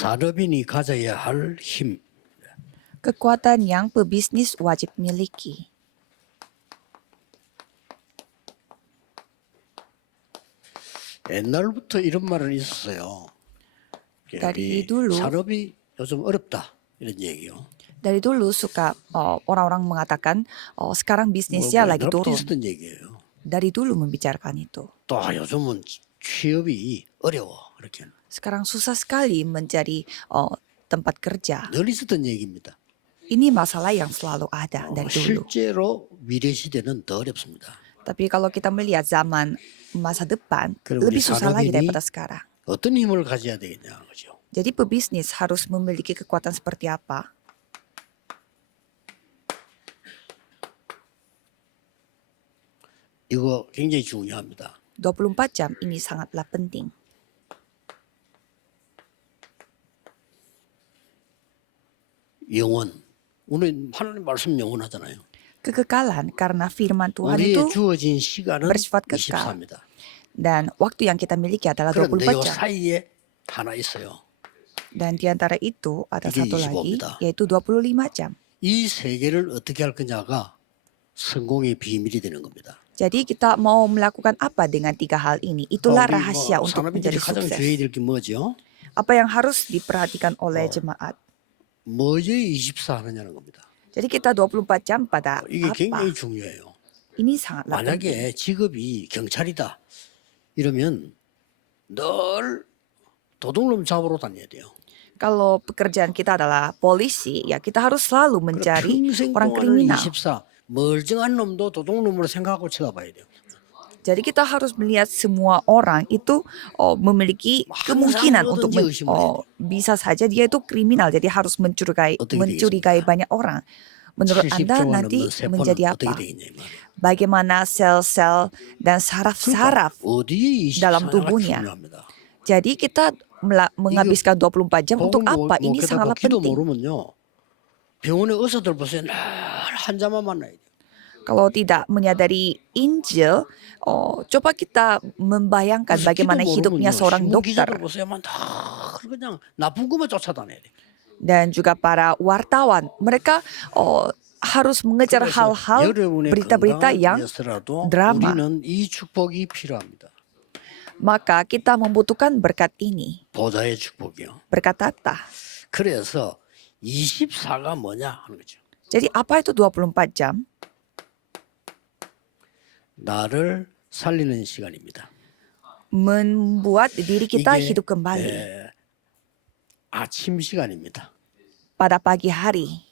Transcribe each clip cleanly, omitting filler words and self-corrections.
산업인이 가져야 할 힘. Kekuatan yang pebisnis wajib miliki. 옛날부터 이런 말은 있었어요. Dari 우리 dulu. 산업이 요즘 어렵다 이런 얘기요. Dari dulu suka orang-orang mengatakan sekarang bisnisnya lagi 옛날부터 turun. 있었던 얘기예요. Dari dulu membicarakan itu. 또 요즘은 취업이 어려워 이렇게 Sekarang susah sekali mencari tempat kerja. 늘 있었던 얘기입니다. Ini masalah yang selalu ada dari dulu. 실제로 미래 시대는 더 어렵습니다. Tapi kalau kita melihat zaman masa depan, 그럼 lebih 우리 susah lagi 산업인이 daripada sekarang. 어떤 힘을 가져야 되겠냐 그죠? Jadi pebisnis harus memiliki kekuatan seperti apa? 이거 굉장히 중요합니다. 24 jam ini sangatlah penting. 영원. 오늘 하나님 말씀 영원하잖아요. Kekekalan karena firman Tuhan itu 우리의 주어진 시간은 bersifat kekal. 24입니다. Dan waktu yang kita miliki adalah 그런데 이 24 jam. 사이에 하나 있어요. Dan di antara itu ada 이게 satu lagi 25입니다. yaitu 25 jam. 이 세 개를 어떻게 할 거냐가 성공의 비밀이 되는 겁니다. Jadi kita mau melakukan apa dengan tiga hal ini? Itulah 우리 rahasia untuk 산업인들이 menjadi 가장 sukses. 주의해야 될 게 뭐죠? Apa yang harus diperhatikan oleh jemaat? 뭐에 24 하느냐는 겁니다. Jadi kita 24 jam pada 이게 apa? 굉장히 중요해요. Ini sangatlah penting. 만약에 직업이 경찰이다 이러면 늘 도둑놈 잡으러 다녀야 돼요. Kalau pekerjaan kita adalah polisi, ya kita harus selalu mencari 평생 orang 동안은 kriminal. 24 멀쩡한 놈도 도둑놈으로 생각하고 쳐다봐야 돼요. Jadi kita harus melihat semua orang itu memiliki kemungkinan untuk bisa saja dia itu kriminal. Jadi harus mencurigai banyak orang. Menurut Anda nanti menjadi apa? Bagaimana sel-sel dan saraf-saraf dalam tubuhnya? Jadi kita menghabiskan 24 jam untuk apa? Ini sangatlah penting. 모르면요. 병원에 의사들 보세요. 늘 환자만 만나야 돼요. Kalau tidak menyadari Injil, coba kita membayangkan bagaimana hidupnya seorang dokter. 그냥 나쁜 것만 쫓아다녀야 돼. Dan juga para wartawan, mereka harus mengejar hal-hal berita-berita yang drama. 우리는 이 축복이 필요합니다. Maka kita membutuhkan berkat ini. 보좌의 축복이요. Berkat tahta. 그래서 24가 뭐냐 하는 거죠. Jadi apa itu 24 jam? 나를 살리는 시간입니다. Membuat diri kita hidup kembali. 아침 시간입니다. Pada pagi hari.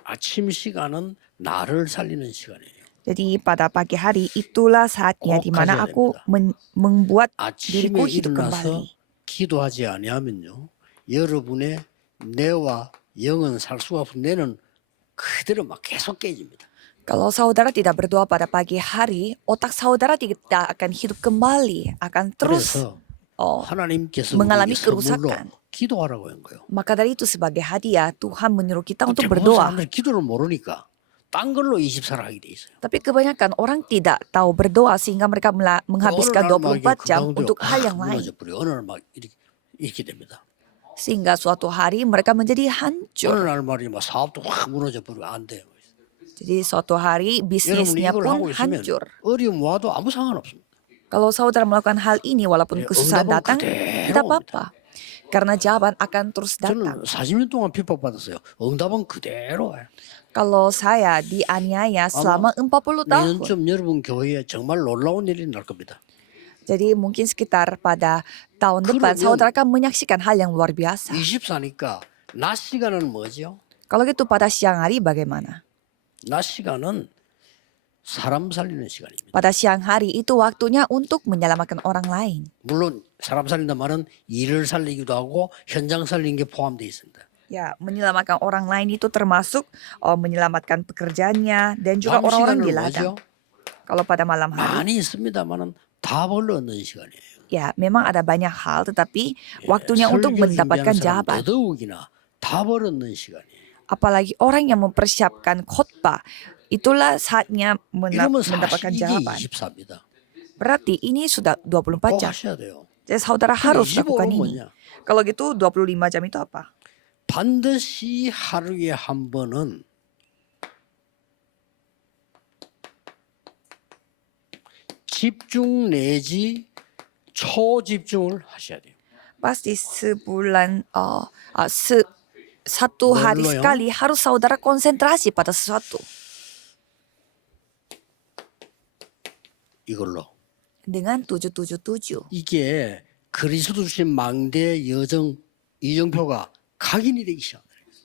아침 시간은 나를 살리는 시간이에요. Jadi pada pagi hari itulah saatnya di mana aku membuat diriku 아침에 hidup 일어나서 kembali. 기도하지 아니하면요. 여러분의 뇌와 영은 살 수가 없고 뇌는 그대로 막 계속 깨집니다. Kalau saudara tidak berdoa pada pagi hari, otak saudara tidak akan hidup kembali, akan terus 그래서 하나님께서 mengalami 우리에게 선물로 kerusakan. 기도하라고 한 거예요. Maka dari itu sebagai hadiah Tuhan menyuruh kita untuk 대부분 berdoa. 사람들이 기도를 모르니까 딴 걸로 24를 하게 돼 있어요. Tapi kebanyakan orang tidak tahu berdoa sehingga mereka menghabiskan 24 jam untuk hal yang lain. 어느 날 막 이렇게 됩니다. Sehingga suatu hari mereka menjadi hancur. 어느 날 말이 막 사업도 확 무너져 버리고 안 돼요. Jadi suatu hari 여러분 bisnisnya 이걸 하고 pun 있으면 hancur. 어려움 와도 아무 상관없습니다. Kalau saudara melakukan hal ini walaupun kesusahan 응답은 datang, 그대로 tidak apa-apa. Karena jawaban akan terus 저는 datang. 40년 동안 핍박받았어요. 응답은 그대로 와요. Kalau saya dianiaya selama 40 tahun. 내년쯤 여러분 교회에 정말 놀라운 일이 날 겁니다. Jadi mungkin sekitar pada tahun depan saudara akan menyaksikan hal yang luar biasa. 24니까 낮 시간은 뭐죠? Kalau gitu pada siang hari bagaimana? 낮 시간은 사람 살리는 시간입니다. Pada siang hari itu waktunya untuk menyelamatkan orang lain. 물론 사람 살린다 말은 일을 살리기도 하고 현장 살리는 게 포함되어 있습니다. Ya, menyelamatkan orang lain itu termasuk menyelamatkan pekerjaannya dan juga orang-orang di ladang. Kalau pada malam hari, 많이 있습니다만은 답을 얻는 시간이에요. ya memang ada banyak hal tetapi waktunya untuk mendapatkan jawaban. 더더욱이나 답을 얻는 시간이에요. Apalagi orang yang mempersiapkan khotbah, itulah saatnya 이러면 mendapatkan 사실 이게 jawaban. 24입니다. Berarti ini sudah 24 꼭 jam. 하셔야 돼요. Jadi saudara 근데 harus 25는 lakukan ini. 뭐냐? Kalau gitu 25 jam itu apa? 반드시 하루에 한 번은 집중 내지 초집중을 하셔야 돼요. Pasti sebulan, satu hari 뭘로요? sekali harus saudara konsentrasi pada sesuatu. 이걸로. Dengan 777. 이게 그리스도 주신 망대 여정 이정표가 각인이 되기 시작해요.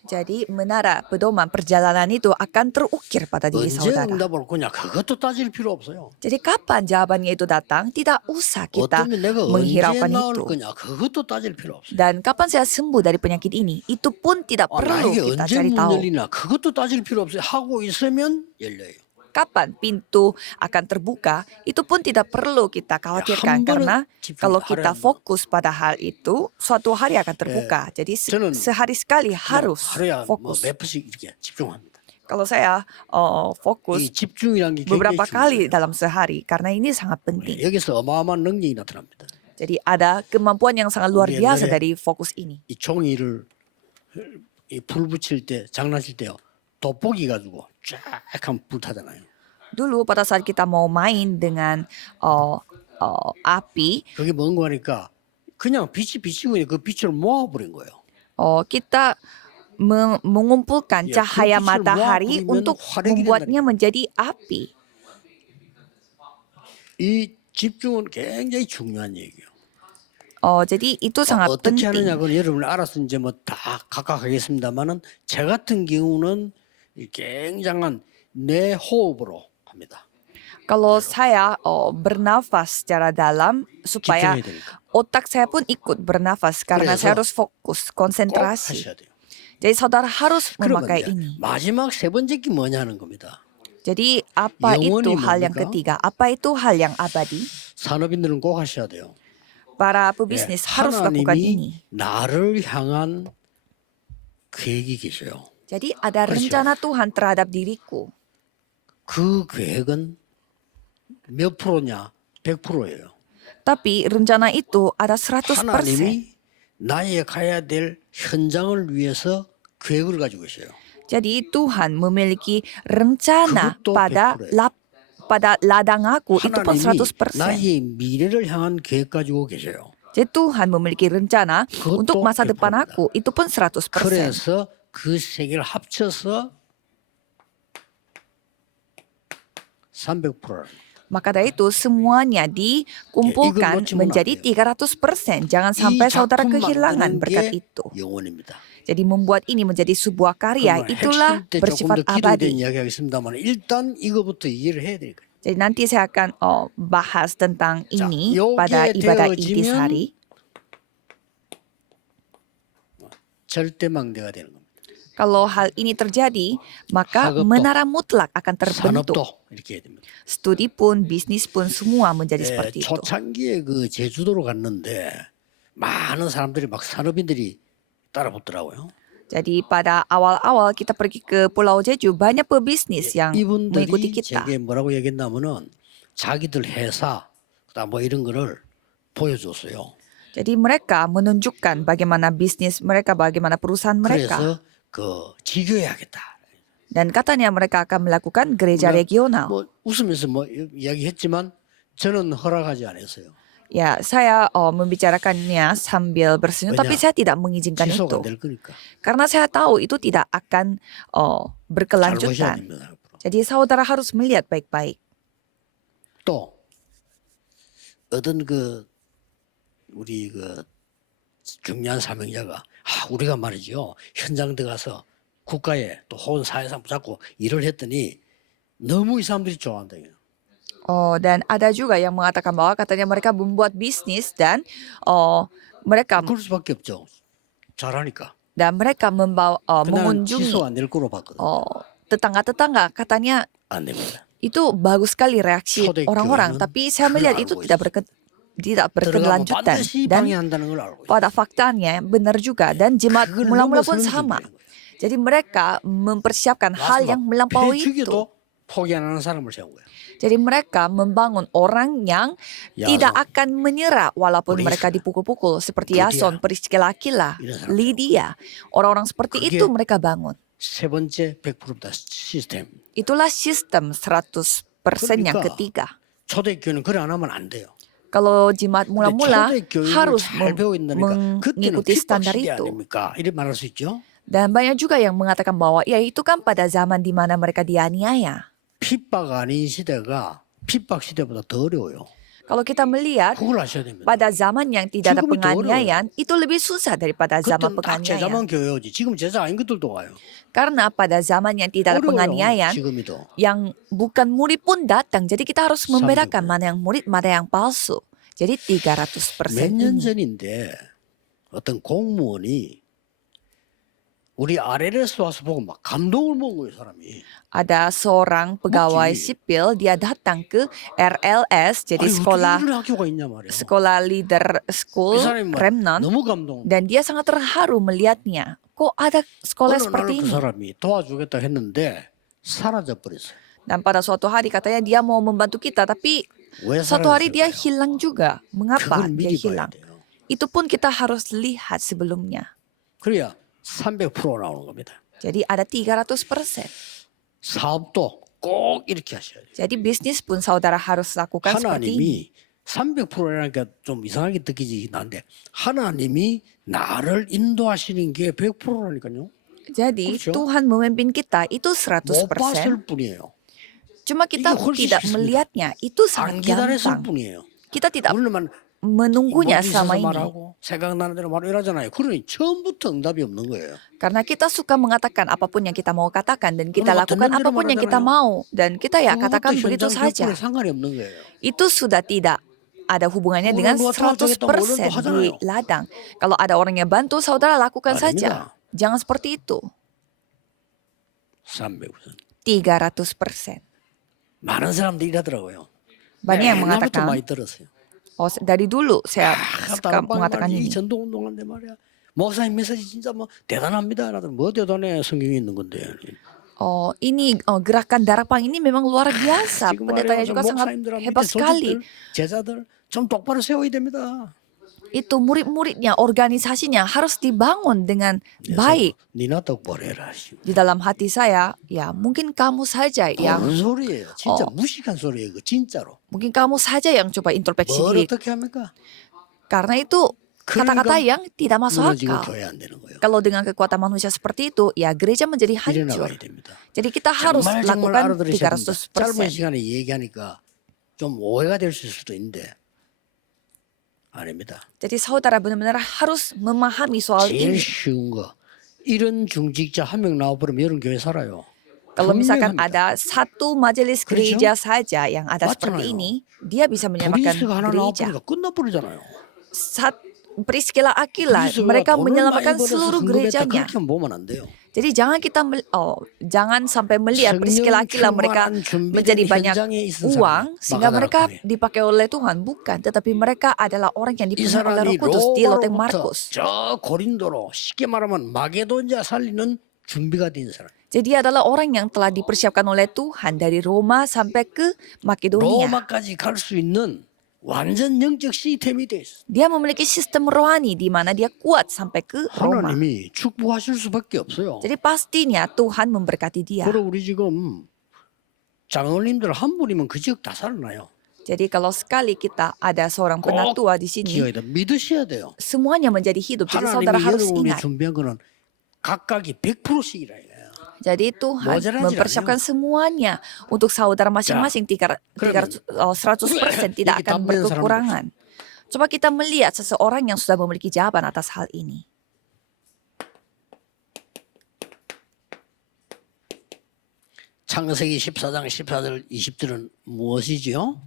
Jadi menara pedoman perjalanan itu akan terukir pada diri 언제 saudara. 응답을 올 거냐 그것도 따질 필요 없어요. Jadi kapan jawabannya itu datang, tidak usah kita 어떠면 내가 언제 menghiraukan 나올 itu. 거냐 그것도 따질 필요 없어요. Dan kapan saya sembuh dari penyakit ini, itu pun tidak perlu 나에게 kita 언제 cari 문 tahu. 열리나 그것도 따질 필요 없어요. 하고 있으면 열려요. Kapan pintu akan terbuka, itu pun tidak perlu kita khawatirkan. 한 번은 Karena 집중이 kalau 하루에 kita 한 번. fokus pada hal itu, suatu hari akan terbuka. Jadi 저는 sehari sekali harus 하루에 fokus. 뭐몇 번씩 이렇게 집중합니다. Kalau saya fokus 이 집중이라는 게 굉장히 beberapa kali 중요해요. dalam sehari, karena ini sangat penting. 여기서 어마어마한 능력이 나타납니다. Jadi ada kemampuan yang sangat luar 우리 biasa 옛날에 dari fokus ini. 이 종이를 불 붙일 때 장난칠 때요. 돋보기 가지고 쫙 하면 불 타잖아요. Dulu pada saat kita mau main dengan api, 그게 뭔가 하니까 그냥 빛이 비치고 있는 그 빛을 모아버린 거예요. kita mengumpulkan Ya, cahaya 그빛을 matahari 모아버리면 untuk 화력이 membuatnya menjadi api. 이 집중은 굉장히 중요한 얘기예요. Jadi itu sangat 어떻게 penting. 하느냐 그건 여러분 알아서 이제 뭐 다 각각 하겠습니다만은 제 같은 경우는 이 굉장한 내 호흡으로 합니다. Kalau saya bernafas secara dalam supaya 집중해야 되니까. otak saya pun ikut bernafas karena 그래서 saya harus fokus, 꼭 konsentrasi. 하셔야 돼요. Jadi saudara harus 그러면 memakai 이제 ini. 마지막 세 번째 게 뭐냐는 겁니다. Jadi apa itu 영원히 hal yang 뭡니까? ketiga? Apa itu hal yang abadi? 산업인들은 꼭 하셔야 돼요. Para 예, pebisnis harus lakukan ini. 하나님이 나를 향한 계획이 계셔요. Jadi ada 그렇죠. rencana Tuhan terhadap diriku. 그 계획은 몇 프로냐? 100%예요. Tapi rencana itu ada 100%. 하나님이 나의 가야 될 현장을 위해서 계획을 가지고 계셔요. Jadi Tuhan memiliki rencana 그것도 pada 100%예요. pada ladang aku itu pun 하나님이 100%. 나의 미래를 향한 계획 가지고 계셔요. Jadi Tuhan memiliki rencana 그것도 untuk masa 100%입니다. depan aku itu pun 100%. 그래서 그 세 개를 합쳐서 300%. Maka dari itu semuanya dikumpulkan 이걸 놓치면 menjadi 안 돼요. 300%. Jangan 이 sampai saudara 작품 kehilangan 만드는 berkat 게 itu. 영혼입니다. Jadi membuat ini menjadi sebuah karya 그러면 itulah 핵심 때 조금 bersifat 더 기도에 대한 abadi. 이야기 하겠습니다만 일단 이거부터 이해를 해야 되니까. Jadi nanti saya akan bahas tentang ini 요게 pada ibadah 되어지면 intisari. 절대 망대가 되는 겁니다. Kalau hal ini terjadi, maka 학업도, menara mutlak akan terbentuk. 산업도 이렇게 해야 됩니다. Studi pun, bisnis pun semua menjadi 예, seperti itu. 초창기에 그 제주도로 갔는데 많은 사람들이 막 산업인들이 따라 붙더라고요. Jadi pada awal-awal kita pergi ke Pulau Jeju, banyak pebisnis yang mengikuti 이분들이 kita. 제게 뭐라고 얘기했냐면은 자기들 회사 그다음 뭐 이런 거를 보여줬어요. Jadi mereka menunjukkan bagaimana bisnis mereka, bagaimana perusahaan mereka. 그래서 그 지교해야겠다. Dan katanya mereka akan melakukan gereja 우리가 regional. 뭐 웃으면서 뭐 이야기했지만 저는 허락하지 않았어요. Ya, saya membicarakannya sambil bersenyum, tapi 왜냐? saya tidak mengizinkan 지속 itu. 안 될 거니까. Karena saya tahu itu tidak akan 잘 보셔야 berkelanjutan. 됩니다. Jadi saudara harus melihat baik-baik. 또 어떤 그 우리 그 중요한 사명자가 우리가 말이죠 현장 들어가서 국가에 또 혹은 사회상 붙잡고 일을 했더니 너무 이 사람들이 좋아한다. Dan ada juga yang mengatakan bahwa katanya mereka membuat bisnis dan mereka 그럴 수밖에 없죠. 잘하니까. membawa 나는 mengunjungi 취소 안 될 거로 봤거든. tetangga-tetangga. Katanya 안 됩니다. itu bagus sekali reaksi 초대교회는 orang-orang. Tapi saya melihat itu 그걸 tidak 들어가면 berkelanjutan. 반드시 Dan 방해한다는 걸 알고 있어요. pada faktanya benar juga. Dan jemaat 그걸 mula-mula pun 넘어서는 sama. 준비하는 거예요. Jadi mereka mempersiapkan hal 와서 yang 막 melampaui 배주기도 itu. 포기 안 하는 사람을 세운 거예요. Jadi mereka membangun orang yang tidak 야손, akan menyerah walaupun Prisca, mereka dipukul-pukul seperti Lydia, Yason, Priscilla, Aquila, 이런 사람들. Lydia. Orang-orang seperti 그게 itu mereka bangun. 세 번째 100%다 시스템. Itulah sistem 100% yang 그러니까 ketiga. 초대교회는 그래 안 하면 안 돼요. Kalau jemaat mula-mula 근데 초대교회를 harus 잘 배워 있다니까 그때는 mengikuti 핍박 standar 시대 itu. 아닙니까? 이렇게 말할 수 있죠. Dan banyak juga yang mengatakan bahwa ya itu kan pada zaman di mana mereka dianiaya. 핍박 아닌 시대가 핍박 시대보다 더 어려워요. Kalau kita melihat 그걸 아셔야 됩니다. pada zaman yang tidak ada 지금이 더 penganiayaan itu lebih susah daripada zaman 그때는 딱 penganiayaan. 제자만 교회 오지. 지금 제자 아닌 것들도 와요. Karena pada zaman yang tidak ada 어려워요. penganiayaan, 지금이 더. yang bukan murid pun datang. Jadi kita harus membedakan mana yang murid, mana yang palsu. Jadi 300% 몇 년 ini. 전인데 어떤 공무원이 우리 RLS 와서 보고 막 감동을 먹은 거예요, 사람이. Ada seorang pegawai Bukti. sipil, dia datang ke RLS, jadi 아니, sekolah 어떻게 이런 학교가 있냐 말이에요. sekolah leader 이 school 사람이 막 Remnant, 너무 감동. dan dia sangat terharu melihatnya. Kok ada sekolah 어느 날 seperti 그 ini? 사람이 도와주겠다 했는데 사라져 버렸어요. Dan pada suatu hari katanya dia mau membantu kita, tapi 왜 suatu hari dia 사라졌을까요? hilang juga. Mengapa 그걸 dia 미리 봐야 hilang? 돼요. Itu pun kita harus lihat sebelumnya. 그래야 300% 나오는 겁니다. Jadi ada 300%. 사업도 꼭 이렇게 하셔야 돼요. Jadi bisnis pun saudara harus lakukan seperti ini. 하나님이 300%라니까 좀 이상하게 느끼지 난데 하나님이 나를 인도하시는 게 100%라니까요. Jadi 그렇죠? Tuhan memimpin kita itu 못 100%. 봤을 뿐이에요. Cuma kita 이게 훨씬 tidak 쉽습니다. melihatnya. Itu 안 sangat 기다렸을 gampang. 뿐이에요. Kita tidak 우리는 menunggunya 머리 selama 있어서 ini. 말하고 생각나는 대로 말하고 이러잖아요. 그러니 처음부터 응답이 없는 거예요. Karena kita suka mengatakan apapun yang kita mau katakan dan kita Orang lakukan 듣는 대로 apapun yang kita 말하잖아요. mau dan kita ya katakan 그것도 begitu 현장 saja. 격분에 상관이 없는 거예요. Itu sudah tidak ada hubungannya dengan 누가 도와주겠다고 100% 오늘도 하잖아요. di ladang. Kalau ada orang yang bantu, saudara lakukan saja. 아닙니다. Jangan seperti itu. 300%. 300%. 많은 사람들이 이러더라고요. Banyak yang 옛날부터 mengatakan, 많이 들었어요. dari dulu saya suka 다른 mengatakan 이 ini. 전도 운동한데 말이야. 목사님 메시지 진짜 뭐 대단합니다. 나들 뭐 대단해 성경에 있는 건데. Oh, ini gerakan darapang ini memang luar biasa. 지금 Pendetanya 말이야 juga sangat 목사님들 밑에 hebat sekali. 조직들 제자들 좀 똑바로 세워야 됩니다. Itu murid-muridnya, organisasinya harus dibangun dengan baik. 니나 똑바로 해라. Di dalam hati saya, ya mungkin kamu saja yang 뭔 소리예요? 진짜 무식한 소리예요. 그 진짜로. mungkin kamu saja yang coba introspeksi 뭘 diri. 어떻게 합니까? Karena itu kata-kata 그러니까 yang tidak masuk 무너지고 akal. 교회 안 되는 거예요. Kalau dengan kekuatan manusia seperti itu, ya gereja menjadi hancur. 일어나가야 됩니다. Jadi kita harus 정말 lakukan 알아들으셔야 됩니다. 짧은 300%. 시간에 얘기하니까 좀 오해가 될 수도 있는데 아닙니다. Jadi saudara benar-benar harus memahami soal 제일 ini. 쉬운 거 이런 중직자 한 명 나와버리면 이런 교회 살아요. Kalau misalkan 분명합니다. ada satu majelis 그렇죠? gereja saja yang ada seperti 맞잖아요. ini, dia bisa menyelamatkan 브리스가 하나 gereja. 나와버리니까 끝나버리잖아요. Priscilla Aquila, 브리스가 mereka 돈을 menyelamatkan 많이 벌어서 seluruh 헌금했다. gerejanya. 그렇게 보면 안 돼요. Jadi jangan kita jangan sampai melihat Priscilla Aquila mereka menjadi banyak uang sehingga mereka dipakai oleh Tuhan, bukan, tetapi mereka adalah orang yang 이 dipenuhi oleh Roh 사람이 Kudus di Loteng 로마로부터 Markus. 저 고린도로 쉽게 말하면 마게도냐 살리는 준비가 된 사람. Jadi adalah orang yang telah dipersiapkan oleh Tuhan dari Roma sampai ke Makedonia. 로마까지 갈 수 있는 완전 영적 시스템이 돼 있어. Dia memiliki sistem rohani di mana dia kuat sampai ke Roma. 하나님이 축복하실 수밖에 없어요. Jadi pastinya Tuhan memberkati dia. 그리고 우리 지금 장로님들 한 분이면 그 지역 다 살아나요. Jadi kalau sekali kita ada seorang penatua di sini, 기어야 돼. 믿으셔야 돼요. semuanya menjadi hidup. Jadi saudara 하나님이 harus 여러분이 ingat. 준비한 거는 각각이 100%씩이라 이거예요. Jadi Tuhan 모자라지 mempersiapkan semuanya untuk saudara masing-masing 100% tidak 이렇게 akan 답변하는 berkekurangan. Coba kita melihat seseorang yang sudah memiliki jawaban atas hal ini. 창세기 14장 14절 20절은 무엇이지요?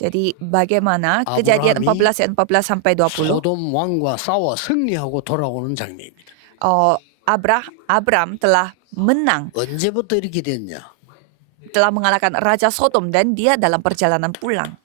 Jadi bagaimana Kejadian 14 ayat 14 sampai 20? 소돔 왕과 싸워 승리하고 돌아오는 장면입니다. Abram telah menang, 언제부터 이렇게 됐냐? telah mengalahkan Raja Sodom dan dia dalam perjalanan pulang.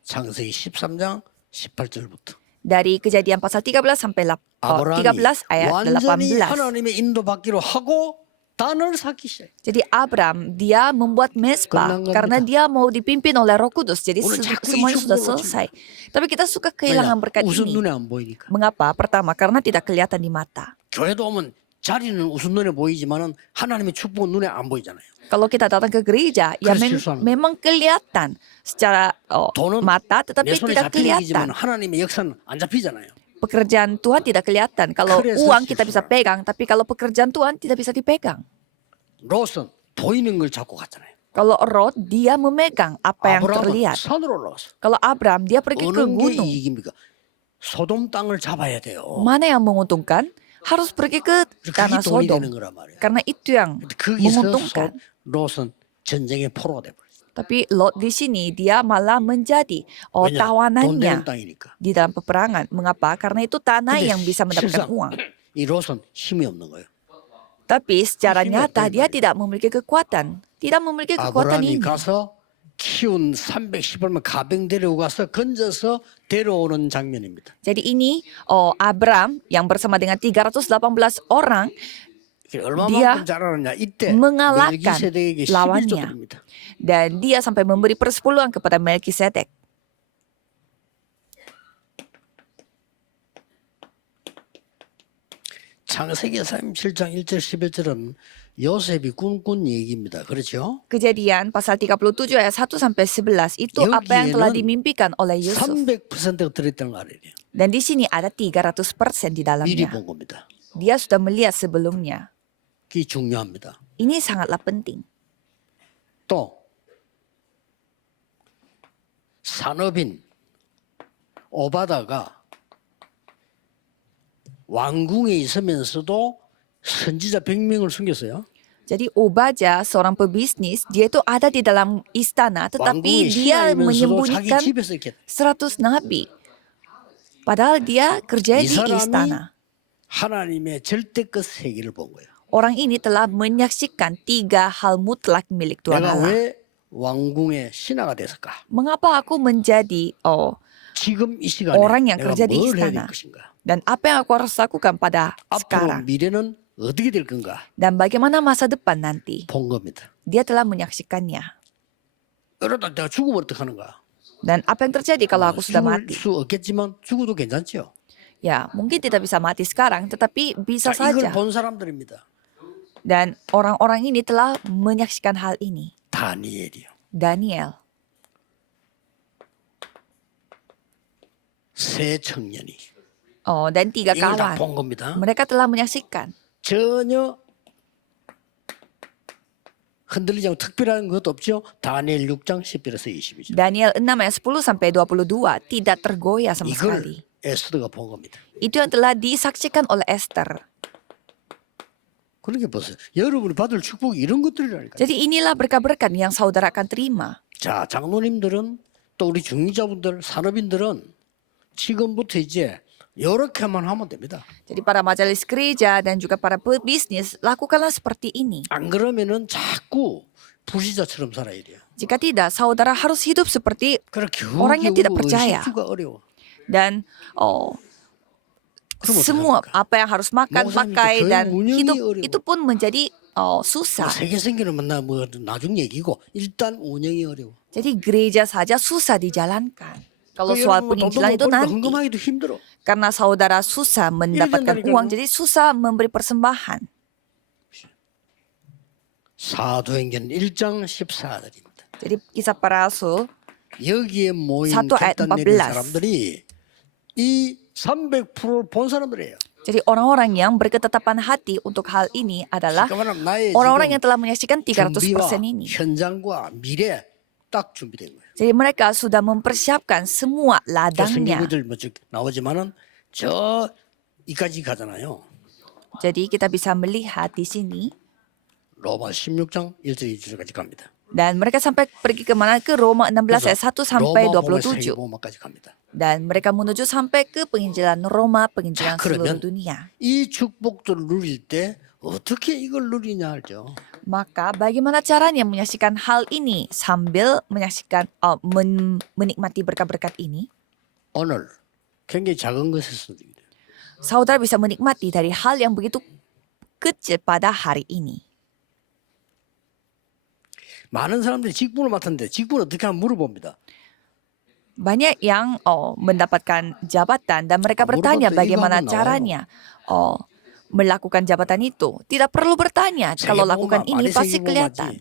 창세기 13장 18절부터. Dari Kejadian pasal 13 sampai 13 아브라함이 ayat 완전히 18. 하나님의 인도받기로 하고 단을 쌓기 시작. Jadi Abram dia membuat mesbah Kenang kan karena kita. dia mau dipimpin oleh Roh Kudus. Jadi Udah jago semuanya icuk sudah dulu, selesai. Tapi kita suka kehilangan berkat 우선 ini. 눈에 안 보이니까. Mengapa? Pertama, karena tidak kelihatan di mata. 교회도 오면 자리는 우선 눈에 보이지만은 하나님의 축복은 눈에 안 보이잖아요. Kalau kita datang ke gereja, ya Terus 실수하는 memang kelihatan secara 돈은 mata, 내 tetapi 손에 tidak 잡히는 kelihatan. 얘기지만 하나님의 역사는 안 잡히잖아요. Pekerjaan Tuhan tidak kelihatan. Kalau 그래서 uang kita bisa 실수를. pegang, tapi kalau pekerjaan Tuhan tidak bisa dipegang. 롯은 보이는 걸 잡고 갔잖아요. Kalau Lot, dia memegang apa yang 아브라함은 terlihat. 산으로 올라왔어. Kalau Abram, dia pergi ke 어느 게 gunung. 이익입니까? 소돔 땅을 잡아야 돼요. Mana yang menguntungkan? Harus pergi ke 그게 tanah 돈이 Sodom. 되는 거란 말이에요. Karena itu yang 근데 거기서 menguntungkan. 롯은 전쟁의 포로가 돼버렸어요. Tapi Lot di sini dia malah menjadi 왜냐? 돈 되는 tawanannya 땅이니까. di dalam peperangan. Mengapa? Karena itu tanah 근데 yang bisa mendapatkan 실상 uang. 이 롯은 힘이 없는 거예요. Tapi secara 힘이 nyata 없단 dia 말이에요. tidak memiliki kekuatan. Tidak memiliki kekuatan 아브라함이 ini. 가서 키운 310얼마 가병 데리고 가서 건져서 데려오는 장면입니다. Jadi ini Abram yang bersama dengan 318 orang 얼마만큼 잘하느냐 이때 mengalahkan 멜기세덱에게 11조 lawannya. 드립니다. Dan dia sampai memberi persepuluhan kepada Melkisedek. 창세기 37장 1절 11절은 요셉이 꿈꾼 얘기입니다. 그렇죠? Kejadian pasal 37 ayat 1 sampai 11 itu apa yang telah 여기에는 dimimpikan oleh Yusuf. 300%가 들어있다는 거 알아요. Dan di sini ada 300% di 미리 dalamnya. 본 겁니다. Dia sudah melihat sebelumnya. 그게 중요합니다. Ini sangatlah penting. 또 산업인 오바다가 왕궁에 있으면서도 선지자 100명을 숨겼어요. Jadi Obadja seorang pebisnis, dia itu ada di dalam istana tetapi 왕궁에 dia 신하이면서도 자기 menyembunyikan 집에서 이렇게 100 nabi. Padahal dia kerja 이 di 사람이 istana. 하나님의 절대적 세계를 본 거예요. Orang ini telah menyaksikan 3 hal mutlak milik Tuhan 내가 Allah. 왜 왕궁의 신하가 됐을까? Mengapa aku menjadi 지금 이 시간에 orang yang 내가 kerja di 뭘 해야 될 istana? 것인가? Dan apa yang aku harus lakukan pada 앞으로 sekarang? 미래는 어떻게 될 건가? Dan bagaimana masa depan nanti? 본 겁니다. Dia telah menyaksikannya. 이러다 내가 죽으면 어떡하는가? Dan apa yang terjadi kalau aku sudah 죽을 mati? 수 없겠지만 죽어도 괜찮죠. Ya, mungkin tidak bisa mati sekarang, tetapi bisa 자, 이걸 saja. 본 사람들입니다. Dan orang-orang ini telah menyaksikan hal ini. 다니엘이요. Daniel, 세 청년이 dan 3 이걸 다 kawan. 본 겁니다. Mereka telah menyaksikan. 전혀 흔들리지 않고 특별한 것도 없죠. 다니엘 6장 10절에서 20절. Daniel 6 ayat 10 sampai 22 tidak tergoyah sama sekali. 이걸 에스더가 본 겁니다. Itu yang telah disaksikan oleh Esther. 그렇게 보세요. 여러분이 받을 축복이 이런 것들이라니까요. Jadi inilah berkat-berkat yang saudara akan terima. 자, 장로님들은 또 우리 중직자분들, 산업인들은 지금부터 이제 이렇게만 하면 됩니다. Jadi para majelis gereja dan juga para pebisnis, lakukanlah seperti ini. 안 그러면은 자꾸 불신자처럼 살아야 돼요. Jika tidak, saudara harus hidup seperti 그렇게 orang yang tidak percaya. 의식주가 어려워. dan 그럼 semua 어떡합니까? apa yang harus makan, 목사님도 pakai 교회 dan 운영이 hidup 어려워. itu pun menjadi susah. 세계 생기는 만나 뭐 나중 얘기고 일단 운영이 어려워. Jadi gereja saja susah dijalankan. Kalau 그 soal 여러분 뭐 돈도 penginjilan 못 itu 벌고 nanti. 헌금하기도 힘들어. Karena saudara susah mendapatkan 된다니까요. uang, jadi susah memberi persembahan. 사도행전 1장 14절입니다. Jadi kisah para rasul 여기에 모인 1 ayat 결단 내린 14. 사람들이 이 300%를 본 사람들이에요. Jadi orang-orang yang berketetapan hati untuk hal ini adalah 그러니까 나의 orang-orang yang 지금 telah menyaksikan 300% 준비와 ini. 현장과 미래 딱 준비된 거예요. Jadi mereka sudah mempersiapkan semua ladangnya. 성경구절 뭐 나오지만은 저 이까지 가잖아요. Jadi kita bisa melihat di sini. 로마 16장 1절 2절까지 갑니다. Dan mereka sampai pergi kemana? Ke Roma 16 ayat 1 sampai 로마복음에서 27. 세계복음화까지 갑니다. Dan mereka menuju sampai ke penginjilan Roma, penginjilan 자, seluruh 그러면 dunia. 이 축복들을 누릴 때 어떻게 이걸 누리냐 알죠? Maka bagaimana caranya menyaksikan hal ini sambil menyaksikan menikmati berkat-berkat ini? 오늘 굉장히 작은 것에서도 Saudara bisa menikmati dari hal yang begitu kecil pada hari ini. 많은 사람들이 직분을 맡았는데 직분 어떻게 하면 물어봅니다. Banyak yang mendapatkan jabatan dan mereka Menurut bertanya itu, bagaimana ibadah caranya melakukan jabatan itu. Tidak perlu bertanya, kalau lakukan ini pasti kelihatan.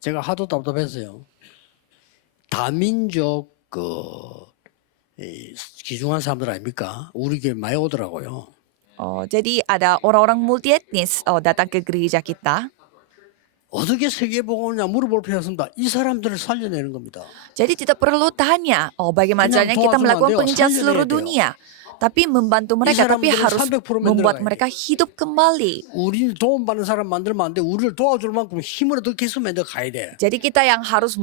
제가 하도 답답했어요. 다민족 귀중한 사람들 아닙니까? 우리 교회 많이 오더라고요. Jadi ada orang-orang multietnis datang ke gereja kita. 어떻게 세계복음이냐 물어볼 필요 없습니다. 이 사람들을 살려내는 겁니다. Jadi tidak perlu tanya, bagaimana caranya kita melakukan penginjilan seluruh dunia. Tapi membantu mereka, tapi harus membuat mereka hidup kembali. 우리는 도움받는 사람 만들면 안 돼. 우리를 도와줄 만큼 힘을 더 계속 만들어 가야 돼. Jadi kita yang harus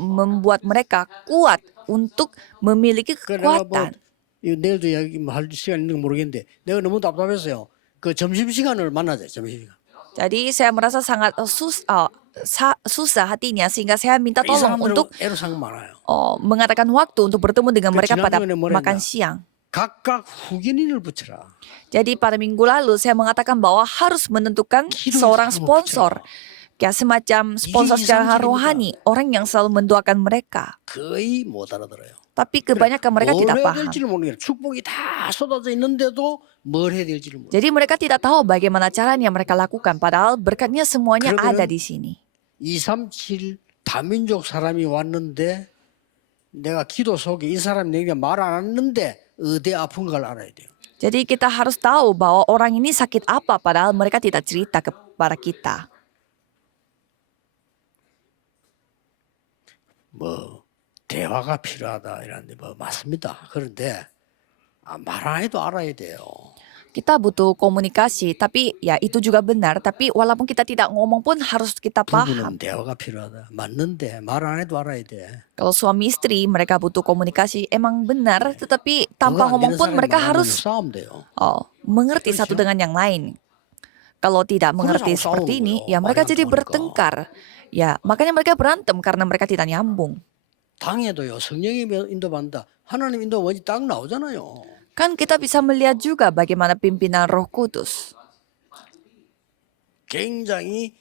membuat mereka kuat untuk memiliki kekuatan. 내일도 이야기 할 시간 있는 거 모르겠는데 내가 너무 답답했어요. 그 점심시간을 만나자. 점심시간. Jadi saya merasa sangat susah hatinya sehingga saya minta 이 tolong 사람들은 untuk 애로사항 많아요. mengatakan waktu untuk bertemu dengan mereka pada 지난주에는 뭐랬냐? makan siang. 각각 후견인을 붙여라. Jadi pada minggu lalu saya mengatakan bahwa harus menentukan seorang sponsor. Kayak semacam sponsor secara rohani, orang yang selalu mendoakan mereka. 거의 못 알아들어요. Tapi kebanyakan mereka 뭘 tidak 해야 paham. 될지를 모르겠어요. 축복이 다 쏟아져 있는데도 뭘 해야 될지를 모르겠어요. Jadi mereka tidak tahu bagaimana caranya mereka lakukan, padahal berkatnya semuanya ada di sini. 237 다민족 사람이 왔는데 내가 기도 속에 이 사람 내게 말 안 했는데 어디 아픈 걸 알아야 돼요. Jadi kita harus tahu bahwa orang ini sakit apa, padahal mereka tidak cerita kepada kita. 뭐 대화가 필요하다 이런데 뭐 맞습니다. 그런데 말 안 해도 알아야 돼요. Kita butuh komunikasi, tapi ya itu juga benar. Tapi walaupun kita tidak ngomong pun harus kita paham. 부부는 대화가 필요하다. 맞는데 말 안 해도 알아야 돼. Kalau suami istri mereka butuh komunikasi emang benar, tetapi tanpa 그거 안 ngomong 되는 pun 사람이 mereka 만나면 harus 싸우면 돼요. mengerti satu dengan yang lain. Kalau tidak mengerti 그래서 seperti 싸우는 ini, 거예요. ya mereka 말이 안 jadi 통하니까. bertengkar. Ya, makanya mereka berantem karena mereka tidak nyambung. 당에도요. 성령이 인도받는다. 하나님 인도 뭐지 딱 나오잖아요. Kan kita bisa melihat juga bagaimana pimpinan Roh Kudus. 굉장히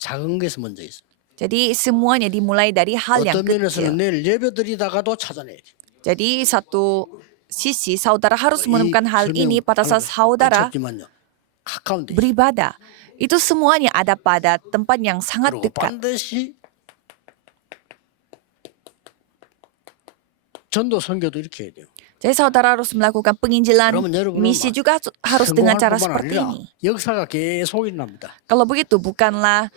작은 것에서 먼저 있어요. Jadi semuanya dimulai dari hal yang 어떤 면에서는 kecil. 내일 예배드리다가도 찾아내야 돼. Jadi satu sisi saudara harus 이 menemukan hal ini pada saat saudara 짧지만요. 가까운 데 있어요. beribadah. Itu semuanya ada pada tempat yang sangat 그리고 dekat. 반드시 전도 선교도 이렇게 해야 돼요. Jadi saudara harus melakukan penginjilan 그러면 여러분은 misi juga harus dengan cara 성공할 뿐만 seperti 아니라 ini. 역사가 계속 일어납니다. Kalau begitu bukanlah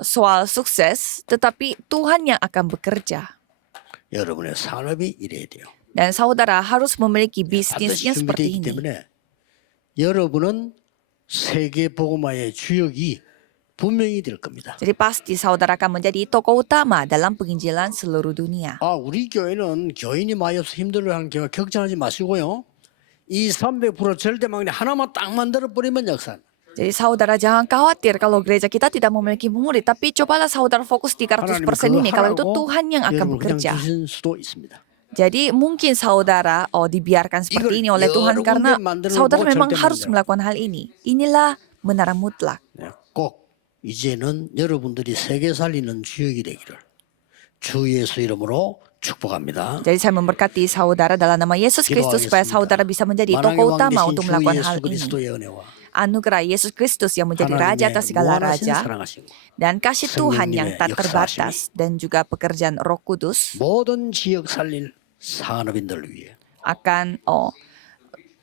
soal sukses, tetapi Tuhan yang akan bekerja. 여러분의 산업이 이래야 돼요. Dan saudara harus memiliki 반드시 bisnisnya 준비되어 seperti 있기 ini. 때문에 여러분은 세계 복음화의 주역이 분명히 될 겁니다. Jadi pasti saudara akan menjadi tokoh utama dalam penginjilan seluruh dunia. 우리 교회는 교인이 많이 없어 힘들어하는 교회 걱정하지 마시고요. 이 300% 절대망리 하나만 딱 만들어 버리면 역사. Jadi saudara jangan khawatir kalau gereja kita tidak memiliki murid, tapi cobalah saudara fokus 300% ini. Kalau itu Tuhan yang akan 여러분 그냥 bekerja. 주실 수도 있습니다. Jadi mungkin saudara dibiarkan seperti ini oleh Tuhan karena saudara memang harus melakukan hal ini. Inilah menara mutlak. 네, 꼭 이제는 여러분들이 세계 살리는 주역이 되기를 주 예수 이름으로 축복합니다. Jadi saya memberkati saudara dalam nama Yesus Kristus supaya saudara bisa menjadi 만왕의 tokoh 왕 utama 되신 untuk 주 melakukan 예수 hal ini. 그리스도의 은혜와 Anugerah Yesus Kristus yang menjadi raja atas segala 무한하신 raja 사랑하시고 dan kasih Tuhan yang 성령님의 tak terbatas dan juga pekerjaan Roh Kudus 모든 지역 살릴 산업인들을 위해 akan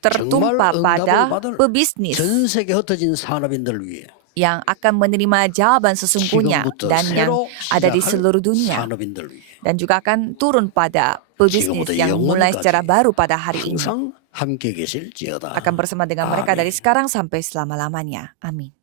tertumpah pada pebisnis 전 세계 흩어진 산업인들을 위해 yang akan menerima jawaban sesungguhnya 지금부터 dan yang 새로 ada di 시작할 seluruh dunia 산업인들을 위해 dan juga akan turun pada pebisnis 지금부터 yang mulai 영원까지 secara baru pada hari ini 항상 함께 계실지어다. akan bersama dengan mereka 아멘. dari sekarang sampai selama-lamanya. Amin.